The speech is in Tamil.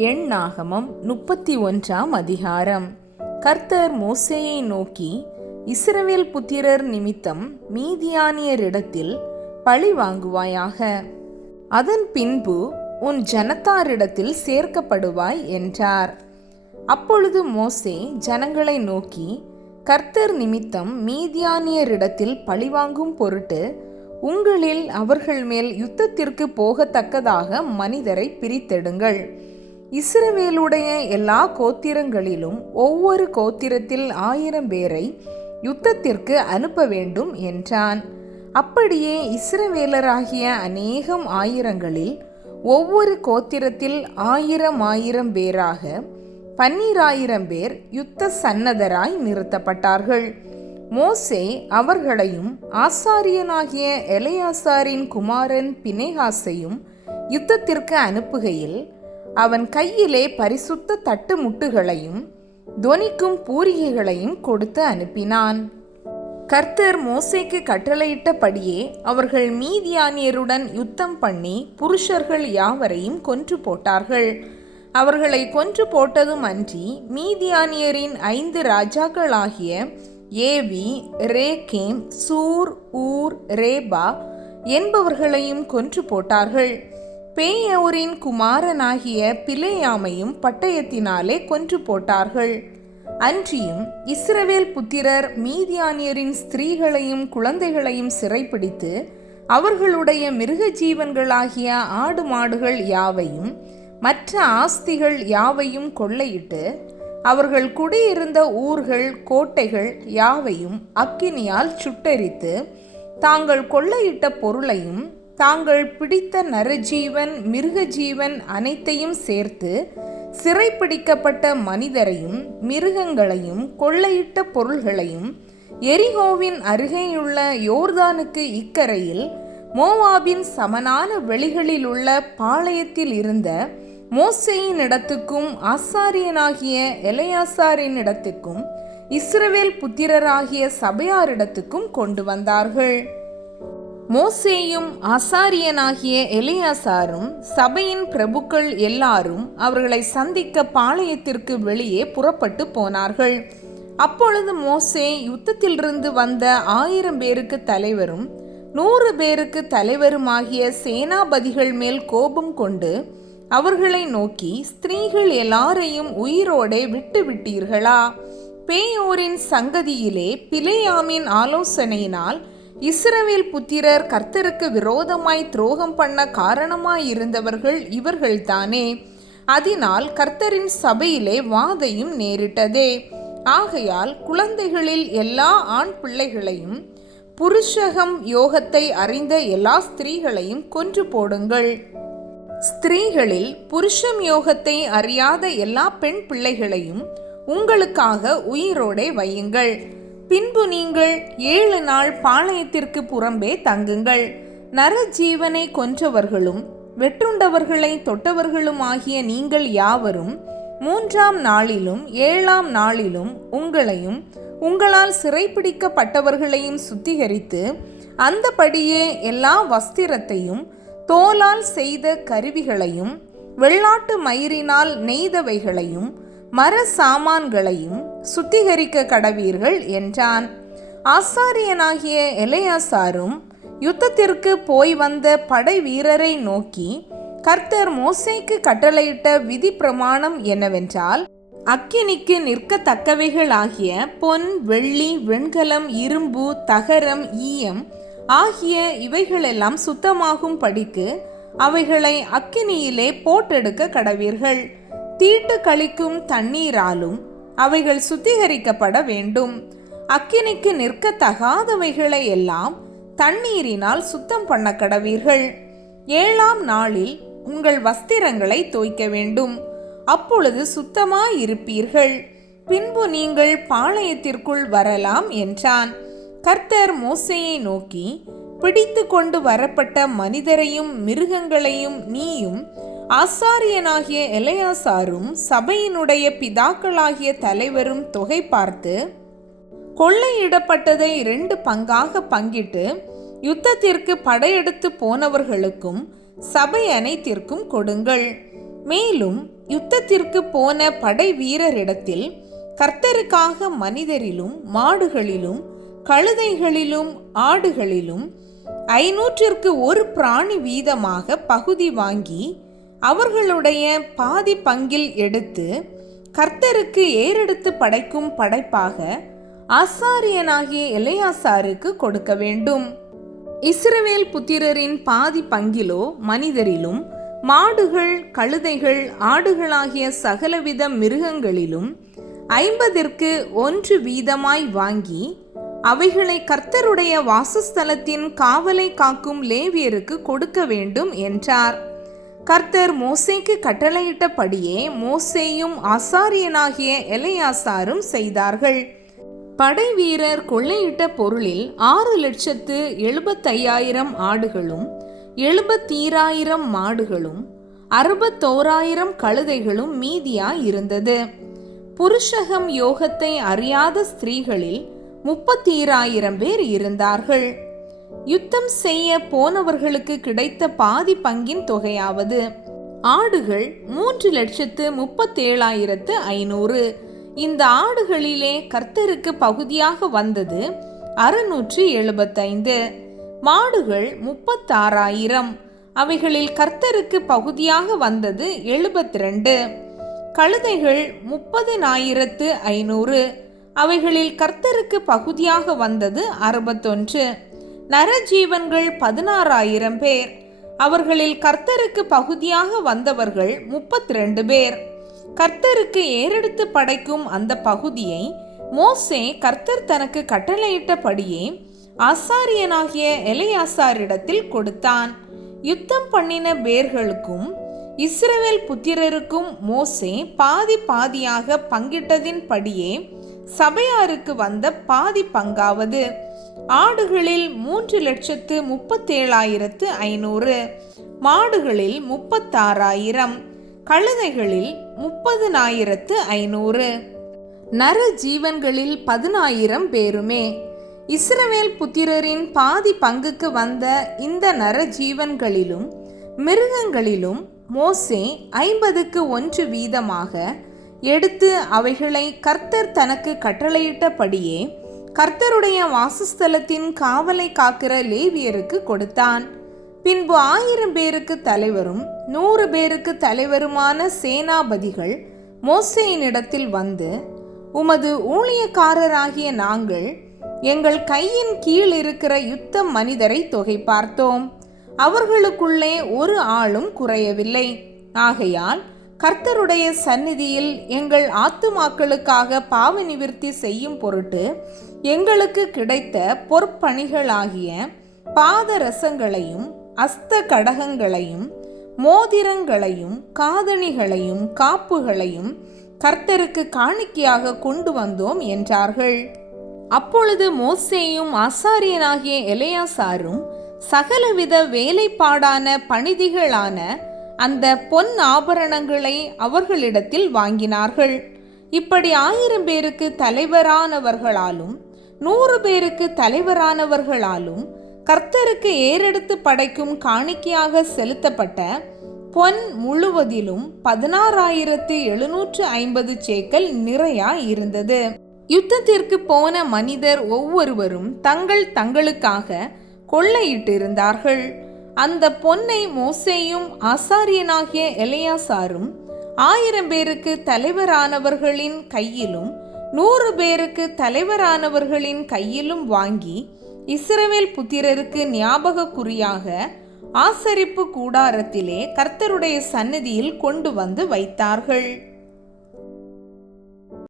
எண்ணாகமம் 31 அதிகாரம். கர்த்தர் மோசேயை நோக்கி, இஸ்ரவேல் புத்திரர் நிமித்தம் மீதியானியரிடத்தில் பழி வாங்குவாயாக. அதன் பின்பு உன் ஜனத்தாரிடத்தில் சேர்க்கப்படுவாய் என்றார். அப்பொழுது மோசே ஜனங்களை நோக்கி, கர்த்தர் நிமித்தம் மீதியானியரிடத்தில் பழிவாங்கும் பொருட்டு உங்களில் அவர்கள் மேல் யுத்தத்திற்கு போகத்தக்கதாக மனிதரை பிரித்தெடுங்கள். இஸ்ரவேலுடைய எல்லா கோத்திரங்களிலும் ஒவ்வொரு கோத்திரத்தில் 1000 பேரை யுத்தத்திற்கு அனுப்ப வேண்டும் என்றான். அப்படியே இஸ்ரவேலராகிய அநேகம் ஆயிரங்களில் ஒவ்வொரு கோத்திரத்தில் 1000 பேராக 12000 பேர் யுத்த சன்னதராய் நிறுத்தப்பட்டார்கள். மோசே அவர்களையும் ஆசாரியனாகிய எலெயாசாரின் குமாரன் பினெகாசையும் யுத்தத்திற்கு அனுப்புகையில் அவன் கையிலே பரிசுத்த தட்டு முட்டுகளையும் தொனிக்கும் பூரிகைகளையும் கொடுத்து அனுப்பினான். கர்த்தர் மோசேக்கு கட்டளையிட்டபடியே அவர்கள் மீதியானியருடன் யுத்தம் பண்ணி புருஷர்கள் யாவரையும் கொன்று போட்டார்கள். அவர்களை கொன்று போட்டதும் அன்றி மீதியானியரின் 5 ராஜாக்களாகிய ஏவி, ரேகேம், சூர், ஊர், ரேபா என்பவர்களையும் கொன்று போட்டார்கள். பேயோரின் குமாரனாகிய பிலேயாமையும் பட்டயத்தினாலே கொன்று போட்டார்கள். அன்றியும் இஸ்ரவேல் புத்திரர் மீதியானியரின் ஸ்திரீகளையும் குழந்தைகளையும் சிறைப்பிடித்து அவர்களுடைய மிருக ஜீவன்களாகிய ஆடு மாடுகள் யாவையும் மற்ற ஆஸ்திகள் யாவையும் கொள்ளையிட்டு அவர்கள் குடியிருந்த ஊர்கள் கோட்டைகள் யாவையும் அக்கினியால் சுட்டெரித்து தாங்கள் கொள்ளையிட்ட பொருளையும் தாங்கள் பிடித்த நரஜீவன் மிருகஜீவன் அனைத்தையும் சேர்த்து சிறைப்பிடிக்கப்பட்ட மனிதரையும் மிருகங்களையும் கொள்ளையிட்ட பொருள்களையும் எரிகோவின் அருகேயுள்ள யோர்தானுக்கு இக்கரையில் மோவாபின் சமனான வெளிகளிலுள்ள பாளையத்தில் இருந்த மோசேயின் இடத்துக்கும் ஆசாரியனாகிய எலெயாசாரின் இடத்துக்கும் இஸ்ரவேல் புத்திரராகிய சபையாரிடத்துக்கும் கொண்டு வந்தார்கள். மோசேயும் ஆசாரியனாகிய எலெயாசாரும் சபையின் பிரபுக்கள் எல்லாரும் அவர்களை சந்திக்க பாளையத்திற்கு வெளியே புறப்பட்டு போனார்கள். அப்பொழுது மோசே யுத்தத்திலிருந்து வந்த 1000 பேருக்கு தலைவரும் 100 பேருக்கு தலைவருமாகிய சேனாபதிகள் மேல் கோபம் கொண்டு அவர்களை நோக்கி, ஸ்திரீகள் எல்லாரையும் உயிரோடே விட்டு விட்டீர்களா? பேயோரின் சங்கதியிலே பிலேயாமின் ஆலோசனையினால் இஸ்ரவேல் புத்திரர் கர்த்தருக்கு விரோதமாய் துரோகம் பண்ண காரணமாயிருந்தவர்கள் இவர்கள்தானே. அதனால் கர்த்தரின் சபையிலே வாதையும் நேரிட்டதே. ஆகையால் குழந்தைகளில் எல்லா ஆண் பிள்ளைகளையும் புருஷகம் யோகத்தை அறிந்த எல்லா ஸ்திரீகளையும் கொன்று போடுங்கள். ஸ்திரீகளில் புருஷம் யோகத்தை அறியாத எல்லா பெண் பிள்ளைகளையும் உங்களுக்காக உயிரோடே வையுங்கள். பின்பு நீங்கள் 7 நாள் பாளையத்திற்கு புறம்பே தங்குங்கள். நரஜீவனை கொன்றவர்களும் வெட்டுண்டவர்களை தொட்டவர்களும் ஆகிய நீங்கள் யாவரும் 3ஆம் நாளிலும் 7ஆம் நாளிலும் உங்களையும் உங்களால் சிறைப்பிடிக்கப்பட்டவர்களையும் சுத்திகரித்து அந்தபடியே எல்லா வஸ்திரத்தையும் தோலால் செய்த கருவிகளையும் வெள்ளாட்டு மயிரினால் நெய்தவைகளையும் மர சாமான்களையும் சுத்திகரிக்க கடவீர்கள் என்றான். ஆசாரியனாகிய எலெயாசாரும் யுத்தத்திற்கு போய் வந்த படை வீரரை நோக்கி, கர்த்தர் மோசேக்கு கட்டளையிட்ட விதி பிரமாணம் என்னவென்றால், அக்கினிக்கு நிற்கத்தக்கவைகளாகிய பொன், வெள்ளி, வெண்கலம், இரும்பு, தகரம், ஈயம் ஆகிய இவைகளெல்லாம் சுத்தமாகும் படிக்கு அவைகளை அக்கினியிலே போட்டெடுக்க கடவீர்கள். தீட்டு கழிக்கும் தண்ணீராலும் அவைகள் சுத்திகரிக்கப்பட வேண்டும். அக்கினிக்கு நிற்கத்தகாதவைகளை எல்லாம் தண்ணீரினால் சுத்தம் பண்ண கடவீர்கள். 7ஆம் நாளில் உங்கள் வஸ்திரங்களை தோய்க்க வேண்டும். அப்பொழுது சுத்தமாயிருப்பீர்கள். பின்பு நீங்கள் பாளையத்திற்குள் வரலாம் என்றான். கர்த்தர் மோசேயை நோக்கி, பிடித்து கொண்டு வரப்பட்ட மனிதரையும் மிருகங்களையும் நீயும் ஆசாரியனாகிய எலெயாசாரும் சபையினுடைய பிதாக்களாகிய தலைவரும் தொகை பார்த்து கொள்ளையிடப்பட்டதை 2 பங்காக பங்கிட்டு யுத்தத்திற்கு படையெடுத்து போனவர்களுக்கும் சபை அனைத்திற்கும் கொடுங்கள். மேலும் யுத்தத்திற்கு போன படை வீரரிடத்தில் கர்த்தருக்காக மனிதரிலும் மாடுகளிலும் கழுதைகளிலும் ஆடுகளிலும் 500ற்கு ஒரு பிராணி வீதமாக பகுதி வாங்கி அவர்களுடைய பாதி பங்கில் எடுத்து கர்த்தருக்கு ஏறெடுத்து படைக்கும் படைப்பாக ஆசாரியனாகிய எலெயாசாருக்கு கொடுக்க வேண்டும். இஸ்ரவேல் புத்திரரின் பாதி பங்கிலோ மனிதரிலும் மாடுகள் கழுதைகள் ஆடுகளாகிய சகலவித மிருகங்களிலும் 50ற்கு 1 வீதமாய் வாங்கி அவைகளை கர்த்தருடைய வாசஸ்தலத்தின் காவலை காக்கும் லேவியருக்கு கொடுக்க வேண்டும் என்றார். கர்த்தர் மோசேக்கு கட்டளையிட்டபடியே மோசேயும் ஆசாரியனாகிய எலெயாசாரும் செய்தார்கள். படை வீரர் கொள்ளையிட்ட பொருளில் 6,75,000 ஆடுகளும் 72,000 மாடுகளும் 61,000 கழுதைகளும் மீதியாய் இருந்தது. புருஷகம் யோகத்தை அறியாத ஸ்திரீகளில் 32,000 பேர் இருந்தார்கள். யுத்தம் செய்ய போனவர்களுக்கு கிடைத்த பாதி பங்கின் தொகையாவது: ஆடுகள் 3,37,500. இந்த ஆடுகளிலே கர்த்தருக்கு பகுதியாக வந்தது 675. மாடுகள் 36,000. அவைகளில் கர்த்தருக்கு பகுதியாக வந்தது 72. கழுதைகள் 30,500. அவைகளில் கர்த்தருக்கு பகுதியாக வந்தது 61. நரஜீவன்கள் 16,000 பேர். அவர்களில் கர்த்தருக்கு பகுதியாக வந்தவர்கள் 32 பேர். கர்த்தருக்கு ஏறெடுத்து படைக்கும் அந்த பகுதியை மோசே கர்த்தர் தனக்கு கட்டளையிட்டபடியே ஆசாரியனாகிய எலெயாசாரிடத்தில் கொடுத்தான். யுத்தம் பண்ணின பேர்களுக்கும் இஸ்ரவேல் புத்திரருக்கும் மோசே பாதி பாதியாக பங்கிட்டதின் படியே சபையாருக்கு வந்த பாதி பங்காவது: ஆடுகளில் 3,37,500, மாடுகளில் 36,000, கழுதைகளில் 30,500, நர ஜீவன்களில் 10,000 பேருமே. இஸ்ரவேல் புத்திரரின் பாதி பங்குக்கு வந்த இந்த நர ஜீவன்களிலும் மிருகங்களிலும் மோசே 50க்கு 1 வீதமாக எடுத்து அவைகளை கர்த்தர் தனக்கு கட்டளையிட்டபடியே கர்த்தருடைய வாசஸ்தலத்தின் காவலை காக்கிற லேவியருக்கு கொடுத்தான். பின்பு 1000 பேருக்கு தலைவரும் 100 பேருக்கு தலைவருமான சேனாபதிகள் மோசேயினிடத்தில் வந்து, உமது ஊழியக்காரராகிய நாங்கள் எங்கள் கையின் கீழ் இருக்கிற யுத்த மனிதரை தொகை பார்த்தோம். அவர்களுக்குள்ளே ஒரு ஆளும் குறையவில்லை. ஆகையால் கர்த்தருடைய சந்நிதியில் எங்கள் ஆத்துமாக்களுக்காக பாவ நிவிர்த்தி செய்யும் பொருட்டு எங்களுக்கு கிடைத்த பொற்பணிகளாகிய பாதரசங்களையும் அஸ்த கடகங்களையும் மோதிரங்களையும் காதணிகளையும் காப்புகளையும் கர்த்தருக்கு காணிக்கையாக கொண்டு வந்தோம் என்றார்கள். அப்பொழுது மோசேயும் ஆசாரியனாகிய எலெயாசாரும் சகலவித வேலைப்பாடான பணிதிகளான அந்த பொன் ஆபரணங்களை அவர்களிடத்தில் வாங்கினார்கள். இப்படி 1000 பேருக்கு தலைவரானவர்களாலும் 100 பேருக்கு தலைவரானவர்களாலும் கர்த்தருக்கு ஏறெடுத்து படைக்கும் காணிக்கையாக செலுத்தப்பட்ட பொன் முழுவதிலும் 16,750 சேக்கல் நிறையா இருந்தது. யுத்தத்திற்கு போன மனிதர் ஒவ்வொருவரும் தங்கள் தங்களுக்காக கொள்ளையிட்டிருந்தார்கள். அந்த பொன்னை மோசேயும் ஆசாரியனாகிய எலெயாசாரும் 1000 பேருக்கு தலைவரானவர்களின் கையிலும் 100 பேருக்கு தலைவரானவர்களின் கையிலும் வாங்கி இஸ்ரவேல் புத்திரருக்கு ஞாபக குறியாக ஆசரிப்பு கூடாரத்திலே கர்த்தருடைய சந்நிதியில் கொண்டு வந்து வைத்தார்கள்.